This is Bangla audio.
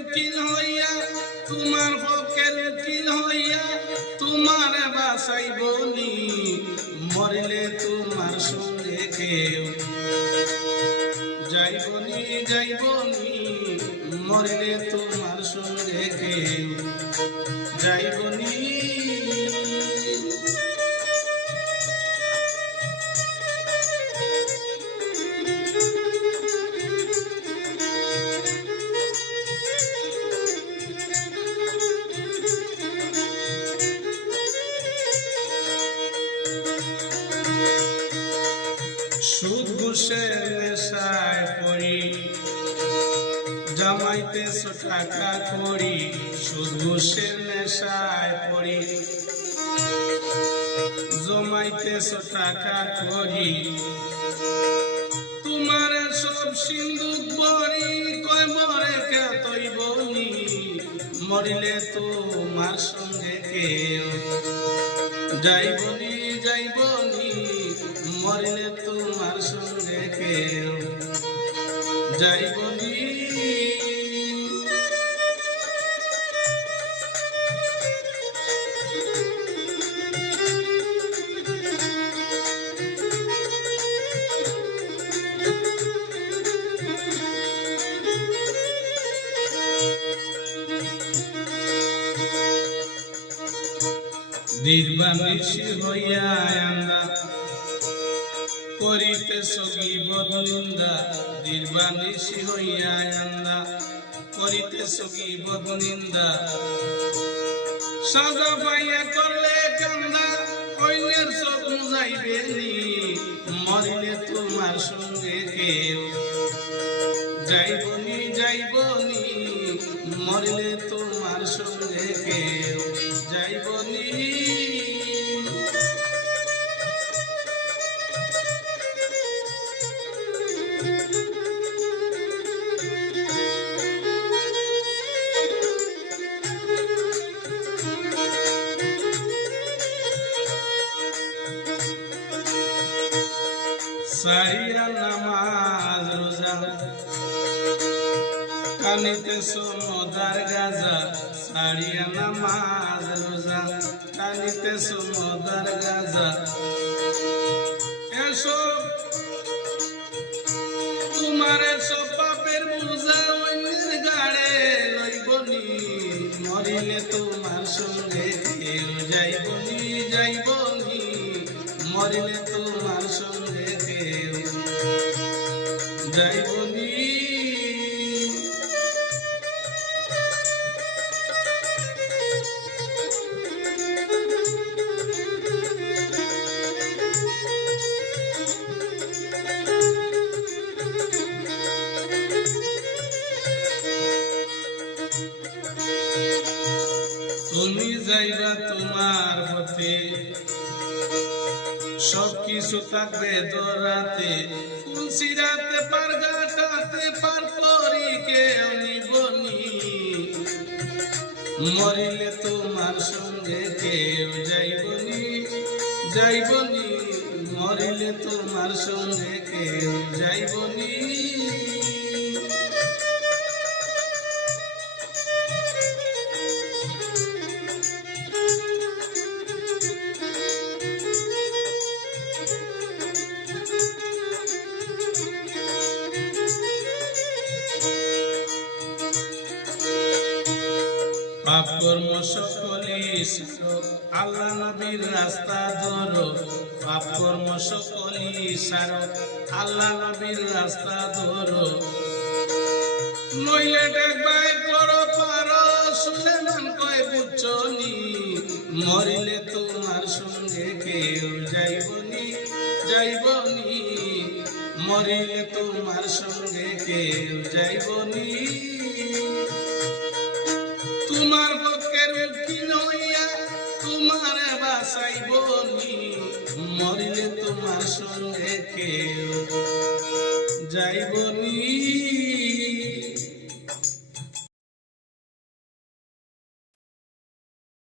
উকিল হইয়া, তোমার পক্ষের উকিল হইয়া, তোমার বাসাই বলি মরলে তোমার সঙ্গে কেউ। যাইবনি যাইবনি মরলে তোমার সঙ্গে কেউ। যাইবনি সুদ ঘুষের নেশায় পড়ি। জমাইতেছো টাকা করি, সুদ ঘুষের নেশায় পড়ি। জমাইতেছো টাকা করি। তোমার সব সিন্ধুক বড়ি কয় মরে কে তৈ বনি। মরিলে তোমার সঙ্গে কেউ যাইবনি যাইবনি। মরিলে তোমার সঙ্গে কেউ যাইবনি দীর্বানিশি হইয়া আন্দা করিতে সগি বদনিন্দা দীর্বানিশি হইয়া আন্দা করিতে সগি বদনিন্দা সাজা পাইয়া করলে কান্দা। অন্যের সব যাইবে নি, মরিলে তোমার সঙ্গে কেউ। যাইবনি যাইবনি মরিলে তোমার সাইরা নামাজ রোজা। কানিতে সমদার গাজা সারিয়া নামাজ রোজা। কানিতে সমদার গাজা। এসব তোমার সব পাপের বোঝা অন্যের গাড়ে লইবনি মরিলে তোমার সঙ্গে যাইবনি যাইবনি মরিলে তুমি যাইবা তোমার পথে। সব কিছু থাকবে দরাতে। তুলসী রাতে পার গাটাতে পার করি কে বনি। মরিলে তোমার সঙ্গে কেউ যাইবনি যাইবনি মরিলে তোমার সঙ্গে কেউ যাইবনি কর্ম সকলি সারো আল্লাহ নবীর রাস্তা ধরো, পাপ কর্ম সকলি সারো। আল্লাহ নবীর রাস্তা ধরো। নইলে দেখবাই করো পারো, সুলেমান কয় বুঝছনি মরিলে তোমার সঙ্গে কেউ যাইবনি যাইবনি মরিলে তোমার সঙ্গে কেউ যাইবনি বাসাইব বলি মরিলে তোমার সঙ্গে কেউ যাইবনি।